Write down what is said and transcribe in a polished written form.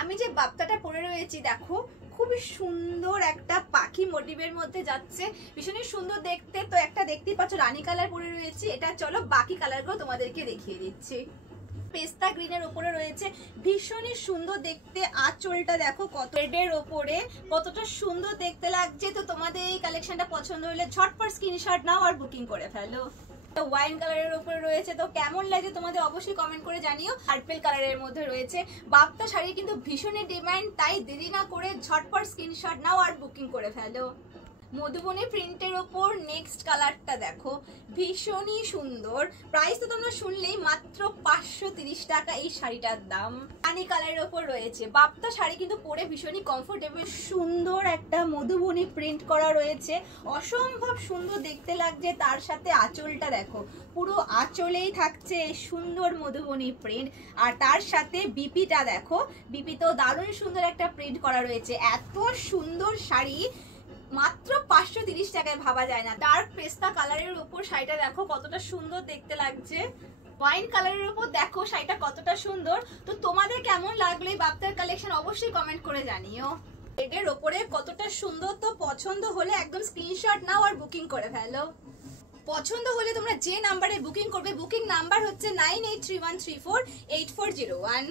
আমি যে বাপ্তাটা পরে রয়েছি দেখো, খুবই সুন্দর একটা পাখি মোটিভের মধ্যে যাচ্ছে, ভীষণই সুন্দর দেখতে। তো একটা দেখতেই পাচ্ছ রানী কালার পরে রয়েছে, এটা চলো বাকি কালারগুলো তোমাদেরকে দেখিয়ে দিচ্ছি। পেস্তা গ্রিনের উপরে রয়েছে, ভীষণই সুন্দর দেখতে। আঁচলটা দেখো কত রেডের ওপরে, কতটা সুন্দর দেখতে লাগছে। তো তোমাদের এই কালেকশনটা পছন্দ হলে ঝটপট স্ক্রিনশট নাও আর বুকিং করে ফেলো। ওয়াইন কালারের উপরে রয়েছে, তো কেমন লাগে তোমাদের অবশ্যই কমেন্ট করে জানিও। পার্পল কালারের মধ্যে রয়েছে। বাপ্তা শাড়ি কিন্তু ভীষণই ডিমান্ড, তাই দেরি না করে ঝটপট স্ক্রিনশট নাও আর বুকিং করে ফেলো। মধুবনী প্রিন্টের ওপর নেক্সট কালারটা দেখো, ভীষণই সুন্দর। প্রাইস তো তোমরা শুনলেই, মাত্র 530 টাকা এই শাড়িটার দাম। রানী কালারের ওপর রয়েছে। বাপ্তা শাড়ি কিন্তু পরে ভীষণই কমফোর্টেবল। সুন্দর একটা মধুবনী প্রিন্ট করা রয়েছে, অসম্ভব সুন্দর দেখতে লাগছে। তার সাথে আঁচলটা দেখো, পুরো আঁচলেই থাকছে সুন্দর মধুবনী প্রিন্ট। আর তার সাথে বিপিটা দেখো, বিপিতেও দারুণ সুন্দর একটা প্রিন্ট করা রয়েছে। এত সুন্দর শাড়ি মাত্র 530 টাকায় ভাবা যায় না। ডার্ক পেস্তা কালারের উপর শাড়িটা দেখো কতটা সুন্দর দেখতে লাগছে। ওয়াইন কালারের উপর দেখো শাড়িটা কতটা সুন্দর। তো তোমাদের কেমন লাগলো এই বাপ্তার কালেকশন অবশ্যই কমেন্ট করে জানিও। রেডের ওপরে কতটা সুন্দর। তো পছন্দ হলে একদম স্ক্রিনশট নাও আর বুকিং করে ফেলো। পছন্দ হলে তোমরা যে নাম্বারে বুকিং করবে, বুকিং নাম্বার হচ্ছে 9831348401।